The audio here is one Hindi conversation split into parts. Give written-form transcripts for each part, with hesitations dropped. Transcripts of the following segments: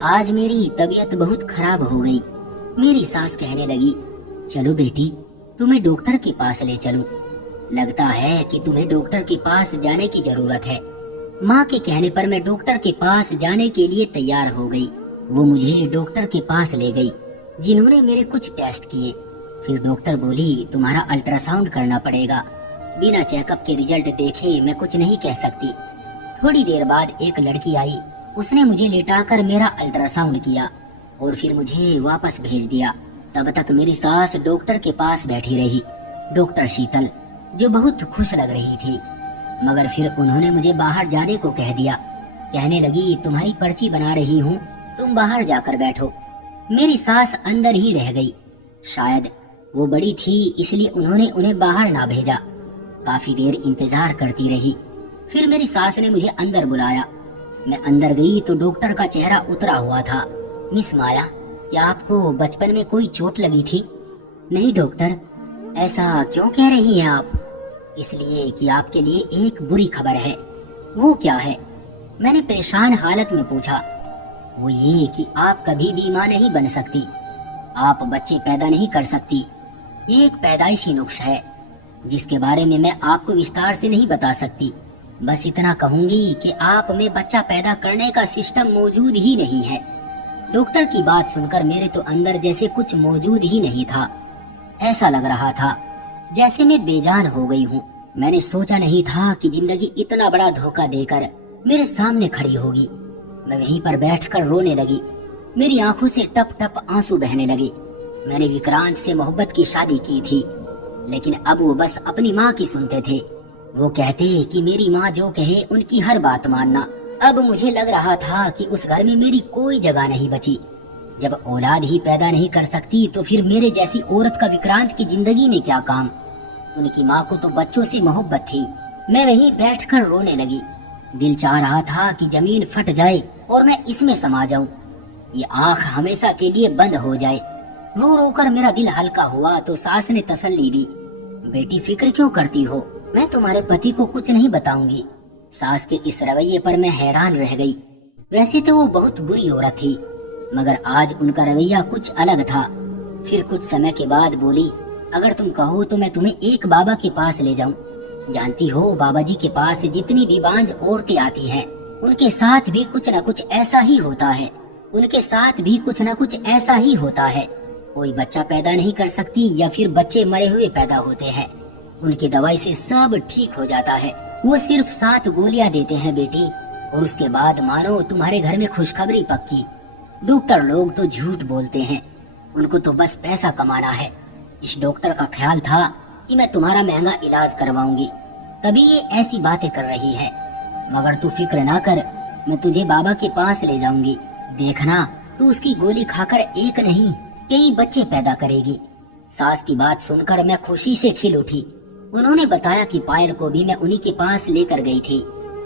आज मेरी तबीयत बहुत खराब हो गई। मेरी सास कहने लगी, चलो बेटी, तुम्हें डॉक्टर के पास ले चलूं। लगता है कि तुम्हें डॉक्टर के पास जाने की जरूरत है। माँ के कहने पर मैं डॉक्टर के पास जाने के लिए तैयार हो गई। वो मुझे डॉक्टर के पास ले गई, जिन्होंने मेरे कुछ टेस्ट किए। फिर डॉक्टर बोली, तुम्हारा अल्ट्रासाउंड करना पड़ेगा। बिना चेकअप के रिजल्ट देखे मैं कुछ नहीं कह सकती। थोड़ी देर बाद एक लड़की आई। उसने मुझे लेटाकर मेरा अल्ट्रासाउंड किया और फिर मुझे वापस भेज दिया। तब तक मेरी सास डॉक्टर के पास बैठी रही, डॉक्टर शीतल, जो बहुत खुश लग रही थी। मगर फिर उन्होंने मुझे बाहर जाने को कह दिया। कहने लगी, तुम्हारी पर्ची बना रही हूँ, तुम बाहर जाकर बैठो। मेरी सास अंदर ही रह गई। शायद वो बड़ी थी, इसलिए उन्होंने उन्हें बाहर ना भेजा। काफी देर इंतजार करती रही। फिर मेरी सास ने मुझे अंदर बुलाया। मैं अंदर गई तो डॉक्टर का चेहरा उतरा हुआ था। मिस माया, क्या आपको बचपन में कोई चोट लगी थी? नहीं डॉक्टर। ऐसा क्यों कह रही हैं आप? इसलिए कि आपके लिए एक बुरी खबर है। वो क्या है? मैंने परेशान हालत में पूछा। वो ये कि आप कभी भी मां नहीं बन सकती। आप बच्चे पैदा नहीं कर सकती। ये एक पैदाइशी नुक्स है, जिसके बारे में मैं आपको विस्तार से नहीं बता सकती। बस इतना कहूंगी कि आप में बच्चा पैदा करने का सिस्टम मौजूद ही नहीं है। डॉक्टर की बात सुनकर मेरे तो अंदर जैसे कुछ मौजूद ही नहीं था। ऐसा लग रहा था जैसे मैं बेजान हो गई हूँ। मैंने सोचा नहीं था कि जिंदगी इतना बड़ा धोखा देकर मेरे सामने खड़ी होगी। मैं वहीं पर बैठकर रोने लगी। मेरी आंखों से टप टप आंसू बहने लगे। मैंने विक्रांत से मोहब्बत की शादी की थी, लेकिन अब वो बस अपनी माँ की सुनते थे। वो कहते कि मेरी माँ जो कहे उनकी हर बात मानना। अब मुझे लग रहा था कि उस घर में मेरी कोई जगह नहीं बची। जब औलाद ही पैदा नहीं कर सकती तो फिर मेरे जैसी औरत का विक्रांत की जिंदगी में क्या काम? उनकी माँ को तो बच्चों से मोहब्बत थी। मैं वहीं बैठकर रोने लगी। दिल चाह रहा था कि जमीन फट जाए और मैं इसमें समा जाऊं। ये आंख हमेशा के लिए बंद हो जाए। रो रो कर मेरा दिल हल्का हुआ तो सास ने तसल्ली दी। बेटी, फिक्र क्यों करती हो? मैं तुम्हारे पति को कुछ नहीं बताऊंगी। सास के इस रवैये पर मैं हैरान रह गई। वैसे तो वो बहुत बुरी औरत थी, मगर आज उनका रवैया कुछ अलग था। फिर कुछ समय के बाद बोली, अगर तुम कहो तो मैं तुम्हें एक बाबा के पास ले जाऊं। जानती हो, बाबा जी के पास जितनी भी बांझ औरतें आती हैं, उनके साथ भी कुछ न कुछ ऐसा ही होता है। उनके साथ भी कुछ न कुछ ऐसा ही होता है। कोई बच्चा पैदा नहीं कर सकती या फिर बच्चे मरे हुए पैदा होते हैं। उनकी दवाई से सब ठीक हो जाता है। वो सिर्फ 7 गोलियां देते हैं बेटी, और उसके बाद मानो तुम्हारे घर में खुशखबरी पक्की। डॉक्टर लोग तो झूठ बोलते हैं, उनको तो बस पैसा कमाना है। इस डॉक्टर का ख्याल था कि मैं तुम्हारा महंगा इलाज करवाऊंगी, तभी ये ऐसी बातें कर रही है। मगर तू फिक्र ना कर, मैं तुझे बाबा के पास ले जाऊंगी। देखना, तू उसकी गोली खाकर एक नहीं कई बच्चे पैदा करेगी। सास की बात सुनकर मैं खुशी से खिल उठी। उन्होंने बताया कि पायल को भी मैं उन्हीं के पास लेकर गई थी।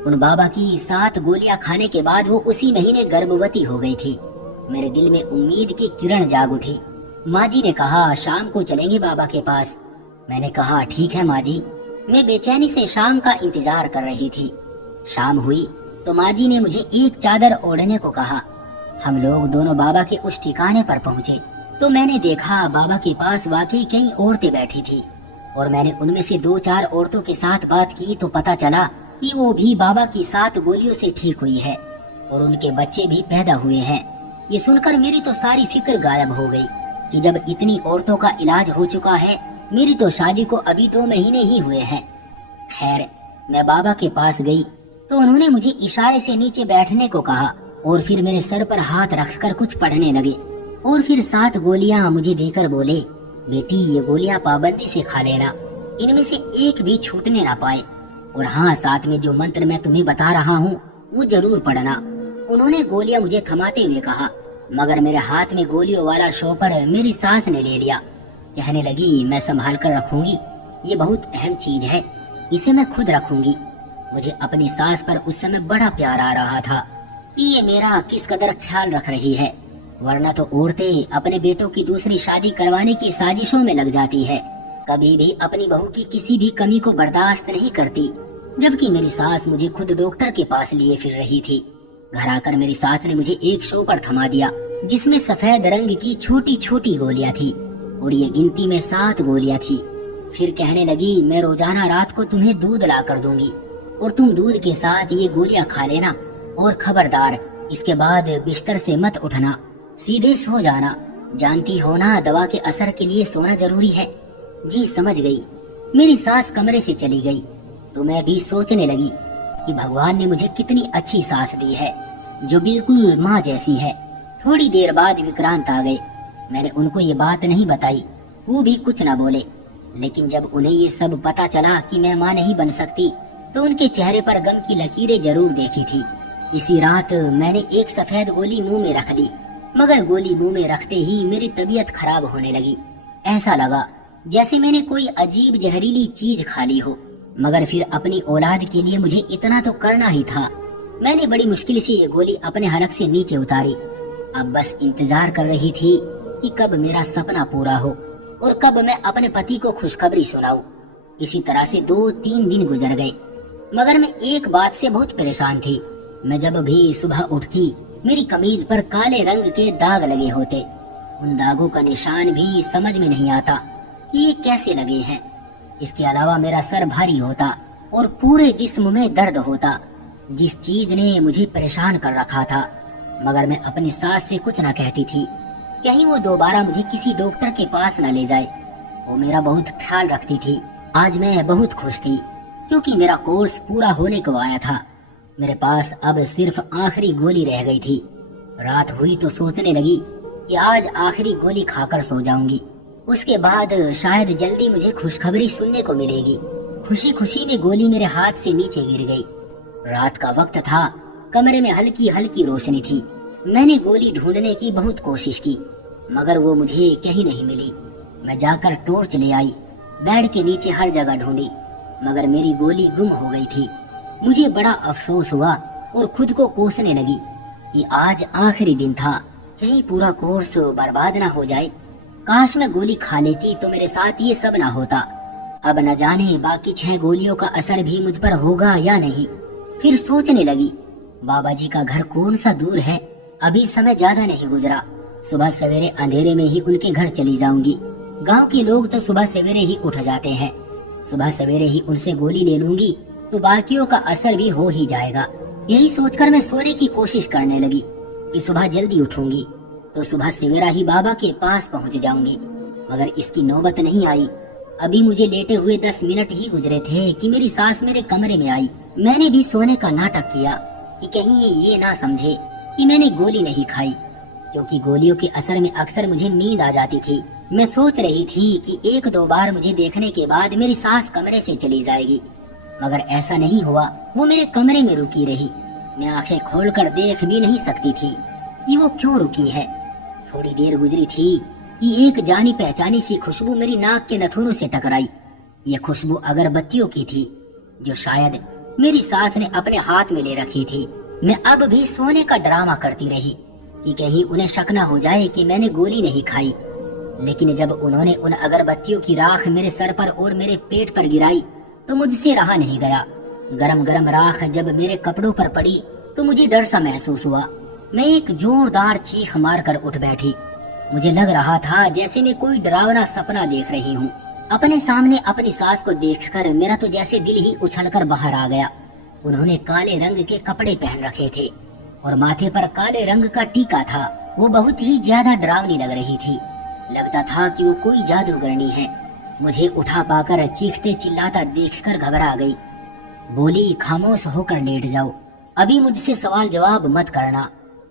उन बाबा की 7 गोलियां खाने के बाद वो उसी महीने गर्भवती हो गई थी। मेरे दिल में उम्मीद की किरण जाग उठी। माँ जी ने कहा, शाम को चलेंगे बाबा के पास। मैंने कहा, ठीक है माँ जी। मैं बेचैनी से शाम का इंतजार कर रही थी। शाम हुई तो माँ जी ने मुझे एक चादर ओढ़ने को कहा। हम लोग दोनों बाबा के उस ठिकाने पर पहुँचे तो मैंने देखा बाबा के पास वाकई कई औरतें बैठी थी, और मैंने उनमें से 2-4 औरतों के साथ बात की तो पता चला कि वो भी बाबा की 7 गोलियों से ठीक हुई है और उनके बच्चे भी पैदा हुए हैं। ये सुनकर मेरी तो सारी फिक्र गायब हो गई कि जब इतनी औरतों का इलाज हो चुका है, मेरी तो शादी को अभी 2 महीने ही हुए हैं। खैर, मैं बाबा के पास गई तो उन्होंने मुझे इशारे से नीचे बैठने को कहा और फिर मेरे सर पर हाथ रखकर कुछ पढ़ने लगे, और फिर 7 गोलियां मुझे देकर बोले, बेटी, ये गोलियां पाबंदी से खा लेना, इनमें से एक भी छूटने ना पाए। और हाँ, साथ में जो मंत्र मैं तुम्हें बता रहा हूँ वो जरूर पढ़ना। उन्होंने गोलियां मुझे थमाते हुए कहा, मगर मेरे हाथ में गोलियों वाला शॉपर मेरी सास ने ले लिया। कहने लगी, मैं संभाल कर रखूंगी, ये बहुत अहम चीज है, इसे मैं खुद रखूंगी। मुझे अपनी सास पर उस समय बड़ा प्यार आ रहा था कि ये मेरा किस कदर ख्याल रख रही है, वरना तो औरतें अपने बेटों की दूसरी शादी करवाने की साजिशों में लग जाती है। कभी भी अपनी बहू की किसी भी कमी को बर्दाश्त नहीं करती, जबकि मेरी सास मुझे खुद डॉक्टर के पास लिए फिर रही थी। घर आकर मेरी सास ने मुझे एक शो पर थमा दिया जिसमें सफेद रंग की छोटी छोटी गोलियां थी और ये गिनती में 7 गोलियां थी। फिर कहने लगी, मैं रोजाना रात को तुम्हें दूध ला कर दूंगी और तुम दूध के साथ ये गोलियां खा लेना और खबरदार इसके बाद बिस्तर से मत उठना, सीधे सो जाना। जानती हो ना दवा के असर के लिए सोना जरूरी है। जी समझ गई। मेरी सास कमरे से चली गई तो मैं भी सोचने लगी कि भगवान ने मुझे कितनी अच्छी सास दी है जो बिल्कुल माँ जैसी है। थोड़ी देर बाद विक्रांत आ गए। मैंने उनको ये बात नहीं बताई, वो भी कुछ न बोले, लेकिन जब उन्हें ये सब पता चला कि मैं माँ नहीं बन सकती तो उनके चेहरे पर गम की लकीरें जरूर देखी थी। इसी रात मैंने एक सफेद गोली मुंह में रख ली, मगर गोली मुंह में रखते ही मेरी तबीयत खराब होने लगी। ऐसा लगा जैसे मैंने कोई अजीब जहरीली चीज खा ली हो, मगर फिर अपनी औलाद के लिए मुझे इतना तो करना ही था। मैंने बड़ी मुश्किल से ये गोली अपने हलक से नीचे उतारी। अब बस इंतजार कर रही थी कि कब मेरा सपना पूरा हो और कब मैं अपने पति को खुशखबरी सुनाऊं। इसी तरह से 2-3 दिन गुजर गए, मगर मैं एक बात से बहुत परेशान थी। मैं जब भी सुबह उठती मेरी कमीज पर काले रंग के दाग लगे होते। उन दागों का निशान भी समझ में नहीं आता कि ये कैसे लगे हैं। इसके अलावा मेरा सर भारी होता और पूरे जिस्म में दर्द होता। जिस चीज ने मुझे परेशान कर रखा था, मगर मैं अपनी सास से कुछ न कहती थी, कहीं वो दोबारा मुझे किसी डॉक्टर के पास न ले जाए। वो मेरा बहुत ख्याल रखती थी। आज मैं बहुत खुश थी क्योंकि मेरा कोर्स पूरा होने को आया था। मेरे पास अब सिर्फ आखिरी गोली रह गई थी। रात हुई तो सोचने लगी कि आज आखिरी गोली खाकर सो जाऊंगी, उसके बाद शायद जल्दी मुझे खुशखबरी सुनने को मिलेगी। खुशी खुशी में गोली मेरे हाथ से नीचे गिर गई। रात का वक्त था, कमरे में हल्की हल्की रोशनी थी। मैंने गोली ढूंढने की बहुत कोशिश की, मगर वो मुझे कहीं नहीं मिली। मैं जाकर टॉर्च ले आई, बेड के नीचे हर जगह ढूंढी, मगर मेरी गोली गुम हो गई थी। मुझे बड़ा अफसोस हुआ और खुद को कोसने लगी कि आज आखिरी दिन था, कहीं पूरा कोर्स बर्बाद ना हो जाए। काश मैं गोली खा लेती तो मेरे साथ ये सब ना होता। अब न जाने बाकी 6 गोलियों का असर भी मुझ पर होगा या नहीं। फिर सोचने लगी, बाबा जी का घर कौन सा दूर है, अभी समय ज्यादा नहीं गुजरा। सुबह सवेरे अंधेरे में ही उनके घर चली जाऊंगी। गांव के लोग तो सुबह सवेरे ही उठ जाते हैं। सुबह सवेरे ही उनसे गोली ले लूंगी तो बाकियों का असर भी हो ही जाएगा। यही सोचकर मैं सोने की कोशिश करने लगी कि सुबह जल्दी उठूंगी तो सुबह सवेरा ही बाबा के पास पहुंच जाऊंगी, मगर इसकी नौबत नहीं आई। अभी मुझे लेटे हुए 10 मिनट ही गुजरे थे कि मेरी सास मेरे कमरे में आई। मैंने भी सोने का नाटक किया कि कहीं ये ना समझे कि मैंने गोली नहीं खाई, क्योंकि गोलियों के असर में अक्सर मुझे नींद आ जाती थी। मैं सोच रही थी कि 1-2 बार मुझे देखने के बाद मेरी सास कमरे से चली जाएगी, मगर ऐसा नहीं हुआ। वो मेरे कमरे में रुकी रही। मैं आंखें खोलकर देख भी नहीं सकती थी कि वो क्यों रुकी है। थोड़ी देर गुजरी थी कि एक जानी पहचानी सी खुशबू मेरी नाक के नथुनों से टकराई। ये खुशबू अगरबत्तियों की थी, जो शायद मेरी सास ने अपने हाथ में ले रखी थी। मैं अब भी सोने का ड्रामा करती रही कि कहीं उन्हें शक न हो जाए कि मैंने गोली नहीं खाई। लेकिन जब उन्होंने उन अगरबत्तियों की राख मेरे सर पर और मेरे पेट पर गिराई तो मुझसे रहा नहीं गया। गरम गरम राख जब मेरे कपड़ों पर पड़ी तो मुझे डर सा महसूस हुआ। मैं एक जोरदार चीख मारकर उठ बैठी। मुझे लग रहा था जैसे मैं कोई डरावना सपना देख रही हूँ। अपने सामने अपनी सास को देखकर मेरा तो जैसे दिल ही उछलकर बाहर आ गया। उन्होंने काले रंग के कपड़े पहन रखे थे और माथे पर काले रंग का टीका था। वो बहुत ही ज्यादा डरावनी लग रही थी। लगता था कि वो कोई जादूगरनी है। मुझे उठा पाकर चीखते चिल्लाता देखकर घबरा गई। बोली, खामोश होकर लेट जाओ, अभी मुझसे सवाल जवाब मत करना।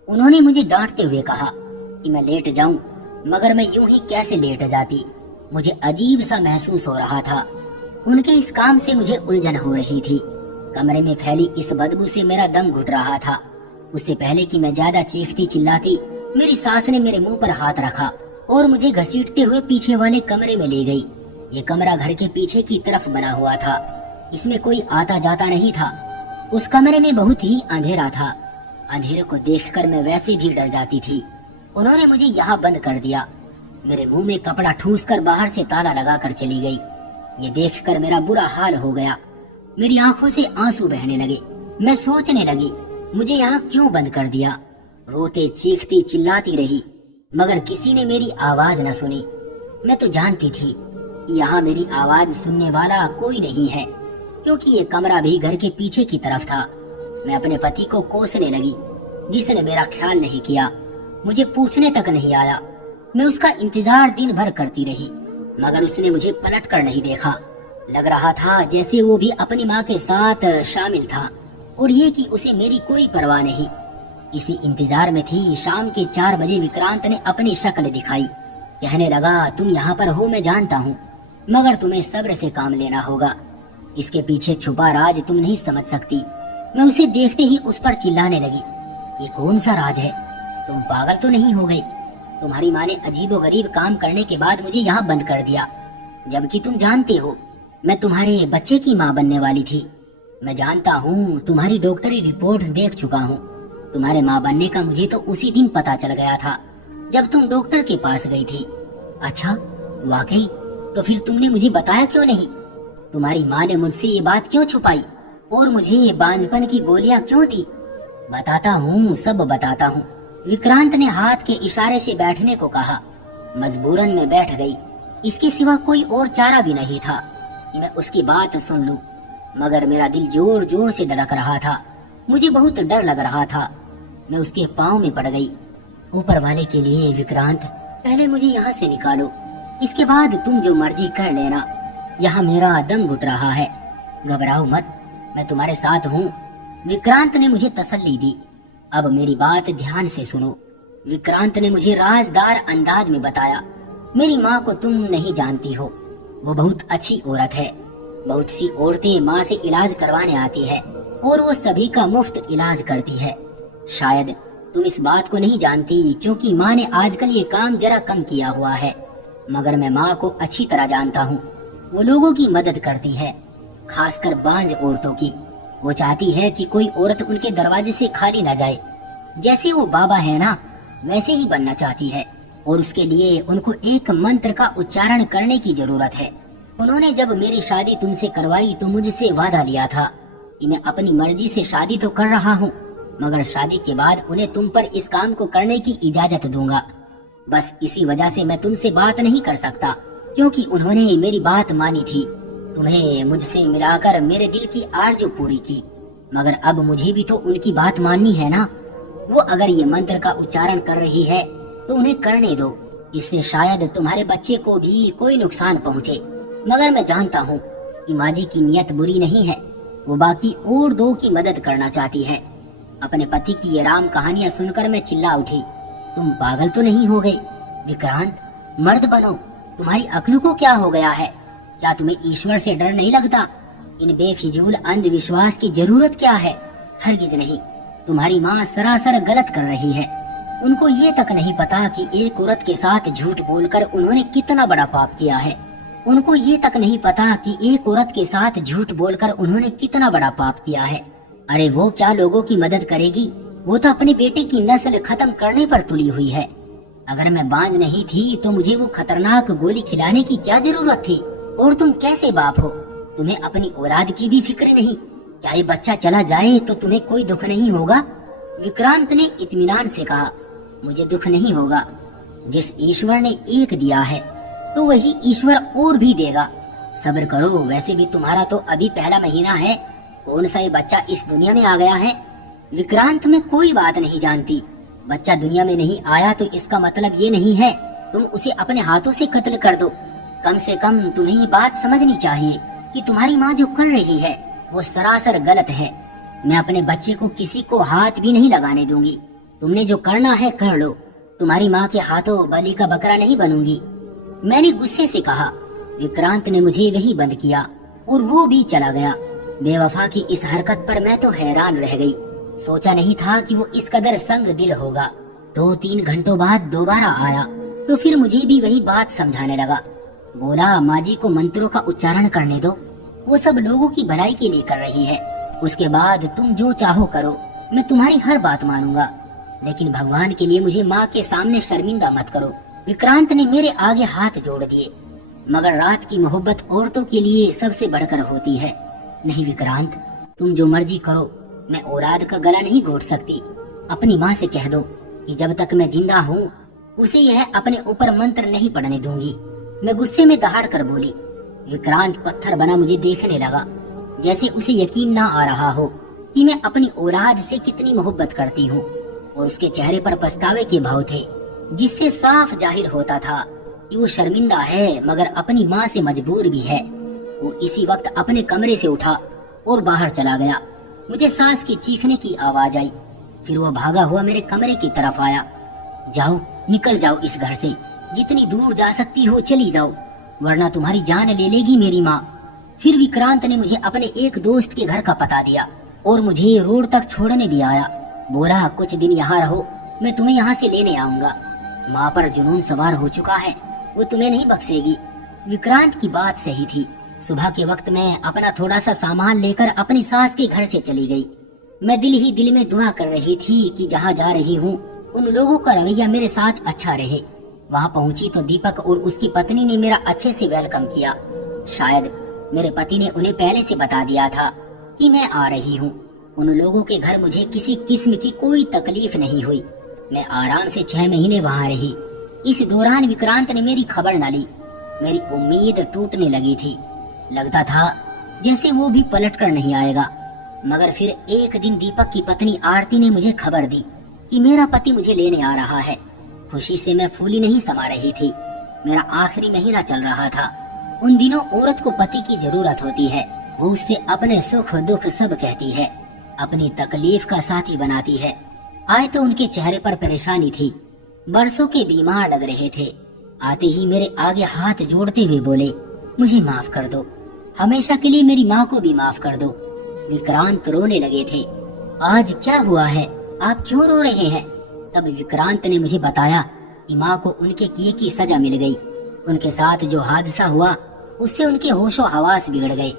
उन्होंने मुझे डांटते हुए कहा कि मैं लेट जाऊं, मगर मैं यूं ही कैसे लेट जाती। मुझे अजीब सा महसूस हो रहा था। उनके इस काम से मुझे उलझन हो रही थी। कमरे में फैली इस बदबू से मेरा दम घुट रहा था। उससे पहले कि मैं ज्यादा चीखती चिल्लाती, मेरी सास ने मेरे मुंह पर हाथ रखा और मुझे घसीटते हुए पीछे वाले कमरे में ले गई। ये कमरा घर के पीछे की तरफ बना हुआ था। इसमें कोई आता जाता नहीं था। उस कमरे में बहुत ही अंधेरा था। अंधेरे को देखकर मैं वैसे भी डर जाती थी। उन्होंने मुझे यहाँ बंद कर दिया। मेरे मुंह में कपड़ा ठूंसकर बाहर से ताला लगाकर चली गई। ये देखकर मेरा बुरा हाल हो गया। मेरी आंखों से आंसू बहने लगे। मैं सोचने लगी मुझे यहाँ क्यों बंद कर दिया? रोते चीखती चिल्लाती रही, मगर किसी ने मेरी आवाज न सुनी। मैं तो जानती थी कि यहाँ मेरी आवाज सुनने वाला कोई नहीं है, क्योंकि ये कमरा भी घर के पीछे की तरफ था। मैं अपने पति को कोसने लगी, जिसने मेरा ख्याल नहीं किया, मुझे पूछने तक नहीं आया। मैं उसका इंतजार दिन भर करती रही, मगर उसने मुझे पलट कर नहीं देखा। लग रहा था जैसे वो भी अपनी माँ के साथ शामिल था, और ये कि उसे मेरी कोई परवाह नहीं। इसी इंतजार में थी, शाम के 4 बजे विक्रांत ने अपनी शक्ल दिखाई। कहने लगा, तुम यहाँ पर हो मैं जानता हूँ, मगर तुम्हें सब्र से काम लेना होगा। इसके पीछे छुपा राज तुम नहीं समझ सकती। मैं उसे देखते ही उस पर चिल्लाने लगी, ये कौन सा राज है? तुम पागल तो नहीं हो गई? तुम्हारी माँ ने अजीबोगरीब काम करने के बाद मुझे यहाँ बंद कर दिया, जबकि तुम जानते हो मैं तुम्हारे बच्चे की माँ बनने वाली थी। मैं जानता हूँ, तुम्हारी डॉक्टरी रिपोर्ट देख चुका हूँ। तुम्हारे माँ बनने का मुझे तो उसी दिन पता चल गया था, जब तुम डॉक्टर के पास गई थी। अच्छा, वाकई? तो फिर तुमने मुझे बताया क्यों नहीं? तुम्हारी माँ ने मुझसे ये बात क्यों छुपाई, और मुझे ये बांझपन की गोलियां क्यों दी? बताता हूँ, सब बताता हूँ। विक्रांत ने हाथ के इशारे से बैठने को कहा। मजबूरन में बैठ गई। इसके सिवा कोई और चारा भी नहीं था कि मैं उसकी बात सुन लूं, मगर मेरा दिल जोर जोर से धड़क रहा था। मुझे बहुत डर लग रहा था। मैं उसके पांव में पड़ गई। ऊपर वाले के लिए विक्रांत, पहले मुझे यहाँ से निकालो, इसके बाद तुम जो मर्जी कर लेना। यहाँ मेरा दम घुट रहा है। घबराओ मत, मैं तुम्हारे साथ हूँ। विक्रांत ने मुझे तसल्ली दी। अब मेरी बात ध्यान से सुनो। विक्रांत ने मुझे राजदार अंदाज में बताया, मेरी माँ को तुम नहीं जानती हो। वो बहुत अच्छी औरत है। बहुत सी औरतें माँ से इलाज करवाने आती है, और वो सभी का मुफ्त इलाज करती है। शायद तुम इस बात को नहीं जानती, क्योंकि माँ ने आजकल ये काम जरा कम किया हुआ है, मगर मैं माँ को अच्छी तरह जानता हूँ। वो लोगों की मदद करती है, खासकर बांझ औरतों की। वो चाहती है कि कोई औरत उनके दरवाजे से खाली न जाए। जैसे वो बाबा है ना, वैसे ही बनना चाहती है, और उसके लिए उनको एक मंत्र का उच्चारण करने की जरूरत है। उन्होंने जब मेरी शादी तुमसे करवाई तो मुझसे वादा लिया था कि मैं अपनी मर्जी से शादी तो कर रहा हूँ, मगर शादी के बाद उन्हें तुम पर इस काम को करने की इजाजत दूंगा। बस इसी वजह से मैं तुमसे बात नहीं कर सकता, क्योंकि उन्होंने मेरी बात मानी थी। तुम्हें मुझसे मिलाकर मेरे दिल की आरज़ू पूरी की, मगर अब मुझे भी तो उनकी बात माननी है ना। वो अगर ये मंत्र का उच्चारण कर रही है तो उन्हें करने दो। इससे शायद तुम्हारे बच्चे को भी कोई नुकसान पहुँचे, मगर मैं जानता हूँ कि माँ जी की नीयत बुरी नहीं है। वो बाकी और 2 की मदद करना चाहती है। अपने पति की ये राम कहानियां सुनकर मैं चिल्ला उठी, तुम पागल तो नहीं हो गए? विक्रांत, मर्द बनो। तुम्हारी अक्ल को क्या हो गया है? क्या तुम्हें ईश्वर से डर नहीं लगता? इन बेफिजूल अंधविश्वास की जरूरत क्या है? हरगिज नहीं। तुम्हारी माँ सरासर गलत कर रही है। उनको ये तक नहीं पता कि एक औरत के साथ झूठ बोलकर उन्होंने कितना बड़ा पाप किया है। उनको ये तक नहीं पता कि एक औरत के साथ झूठ बोलकर उन्होंने कितना बड़ा पाप किया है। अरे वो क्या लोगों की मदद करेगी? वो तो अपने बेटे की नस्ल खत्म करने पर तुली हुई है। अगर मैं बांझ नहीं थी तो मुझे वो खतरनाक गोली खिलाने की क्या जरूरत थी? और तुम कैसे बाप हो? तुम्हें अपनी औलाद की भी फिक्र नहीं? क्या ये बच्चा चला जाए तो तुम्हें कोई दुख नहीं होगा? विक्रांत ने इत्मीनान से कहा, मुझे दुख नहीं होगा। जिस ईश्वर ने एक दिया है तो वही ईश्वर और भी देगा। सब्र करो। वैसे भी तुम्हारा तो अभी पहला महीना है। कौन सा ये बच्चा इस दुनिया में आ गया है? विक्रांत में कोई बात नहीं जानती। बच्चा दुनिया में नहीं आया तो इसका मतलब ये नहीं है तुम उसे अपने हाथों से कत्ल कर दो। कम से कम तुम्हें ये बात समझनी चाहिए कि तुम्हारी माँ जो कर रही है वो सरासर गलत है। मैं अपने बच्चे को किसी को हाथ भी नहीं लगाने दूंगी। तुमने जो करना है कर लो। तुम्हारी माँ के हाथों बलि का बकरा नहीं बनूंगी। मैंने गुस्से से कहा। विक्रांत ने मुझे वही बंद किया और वो भी चला गया। बेवफा की इस हरकत पर मैं तो हैरान रह गई। सोचा नहीं था कि वो इस कदर संग दिल होगा। 2-3 घंटों बाद दोबारा आया तो फिर मुझे भी वही बात समझाने लगा। बोला, माँ जी को मंत्रों का उच्चारण करने दो, वो सब लोगों की भलाई के लिए कर रही है। उसके बाद तुम जो चाहो करो, मैं तुम्हारी हर बात मानूंगा, लेकिन भगवान के लिए मुझे माँ के सामने शर्मिंदा मत करो। विक्रांत ने मेरे आगे हाथ जोड़ दिए। मगर रात की मोहब्बत औरतों के लिए सबसे बढ़कर होती है। नहीं विक्रांत, तुम जो मर्जी करो, मैं औलाद का गला नहीं घोट सकती। अपनी माँ से कह दो कि जब तक मैं जिंदा हूँ उसे यह अपने ऊपर मंत्र नहीं पड़ने दूंगी। मैं गुस्से में दहाड़ कर बोली। विक्रांत पत्थर बना मुझे देखने लगा, जैसे उसे यकीन ना आ रहा हो कि मैं अपनी औलाद से कितनी मोहब्बत करती हूँ। और उसके चेहरे पर पछतावे के भाव थे, जिससे साफ जाहिर होता था कि वो शर्मिंदा है मगर अपनी माँ से मजबूर भी है। वो इसी वक्त अपने कमरे से उठा और बाहर चला गया। मुझे सांस की चीखने की आवाज आई। फिर वो भागा हुआ मेरे कमरे की तरफ आया। जाओ, निकल जाओ इस घर से, जितनी दूर जा सकती हो चली जाओ, वरना तुम्हारी जान ले लेगी मेरी माँ। फिर विक्रांत ने मुझे अपने एक दोस्त के घर का पता दिया और मुझे रोड तक छोड़ने भी आया। बोला कुछ दिन यहाँ रहो, मैं तुम्हें यहाँ से लेने आऊंगा। माँ पर जुनून सवार हो चुका है, वो तुम्हें नहीं बख्शेगी। विक्रांत की बात सही थी। सुबह के वक्त मैं अपना थोड़ा सा सामान लेकर अपनी सास के घर से चली गई। मैं दिल ही दिल में दुआ कर रही थी कि जहाँ जा रही हूँ उन लोगों का रवैया मेरे साथ अच्छा रहे। वहाँ पहुँची तो दीपक और उसकी पत्नी ने मेरा अच्छे से वेलकम किया। शायद मेरे पति ने उन्हें पहले से बता दिया था कि मैं आ रही हूँ। उन लोगों के घर मुझे किसी किस्म की कोई तकलीफ नहीं हुई। मैं आराम से 6 महीने वहाँ रही। इस दौरान विक्रांत ने मेरी खबर न ली। मेरी उम्मीद टूटने लगी थी। लगता था जैसे वो भी पलट कर नहीं आएगा। मगर फिर एक दिन दीपक की पत्नी आरती ने मुझे खबर दी कि मेरा पति मुझे लेने आ रहा है। खुशी से मैं फूली नहीं समा रही थी। मेरा आखिरी महीना चल रहा था। उन दिनों औरत को पति की जरूरत होती है। वो उससे अपने सुख दुख सब कहती है, अपनी तकलीफ का साथी बनाती है। आए तो उनके चेहरे पर परेशानी थी। बरसों के बीमार लग रहे थे। आते ही मेरे आगे हाथ जोड़ते हुए बोले, मुझे माफ कर दो, हमेशा के लिए मेरी माँ को भी माफ कर दो। विक्रांत रोने लगे थे। आज क्या हुआ है, आप क्यों रो रहे हैं? तब विक्रांत ने मुझे बताया कि माँ को उनके किए की सजा मिल गई। उनके साथ जो हादसा हुआ उससे उनके होशो हवास बिगड़ गए।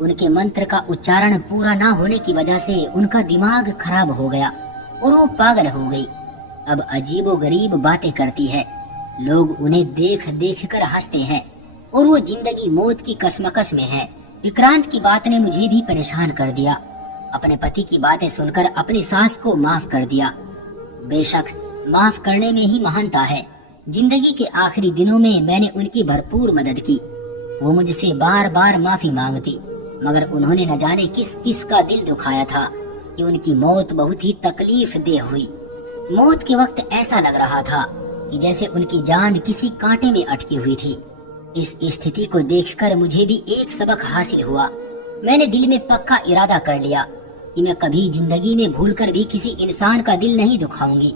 उनके मंत्र का उच्चारण पूरा ना होने की वजह से उनका दिमाग खराब हो गया और वो पागल हो गई। अब अजीबो गरीब बातें करती है। लोग उन्हें देख देख कर हंसते हैं और वो जिंदगी मौत की कशमकश में है। विक्रांत की बात ने मुझे भी परेशान कर दिया। अपने पति की बातें सुनकर अपनी सास को माफ कर दिया। बेशक माफ करने में ही महानता है। जिंदगी के आखिरी दिनों में मैंने उनकी भरपूर मदद की। वो मुझसे बार बार माफी मांगती, मगर उन्होंने न जाने किस किस का दिल दुखाया था कि उनकी मौत बहुत ही तकलीफ दे हुई। मौत के वक्त ऐसा लग रहा था कि जैसे उनकी जान किसी कांटे में अटकी हुई थी। इस स्थिति को देखकर मुझे भी एक सबक हासिल हुआ। मैंने दिल में पक्का इरादा कर लिया कि मैं कभी जिंदगी में भूलकर भी किसी इंसान का दिल नहीं दुखाऊंगी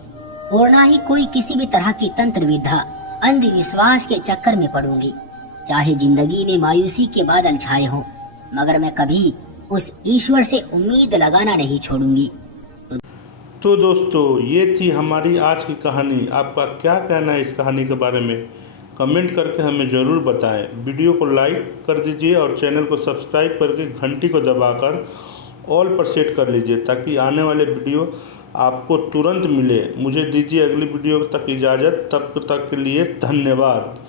और ना ही कोई किसी भी तरह की तंत्र विद्या अंधविश्वास के चक्कर में पड़ूंगी। चाहे जिंदगी में मायूसी के बादल छाए हों, मगर मैं कभी उस ईश्वर से उम्मीद लगाना नहीं छोड़ूंगी। तो दोस्तों, ये थी हमारी आज की कहानी। आपका क्या कहना है इस कहानी के बारे में? कमेंट करके हमें ज़रूर बताएं। वीडियो को लाइक कर दीजिए और चैनल को सब्सक्राइब करके घंटी को दबाकर ऑल पर सेट कर लीजिए, ताकि आने वाले वीडियो आपको तुरंत मिले। मुझे दीजिए अगली वीडियो तक इजाज़त। तब तक के लिए धन्यवाद।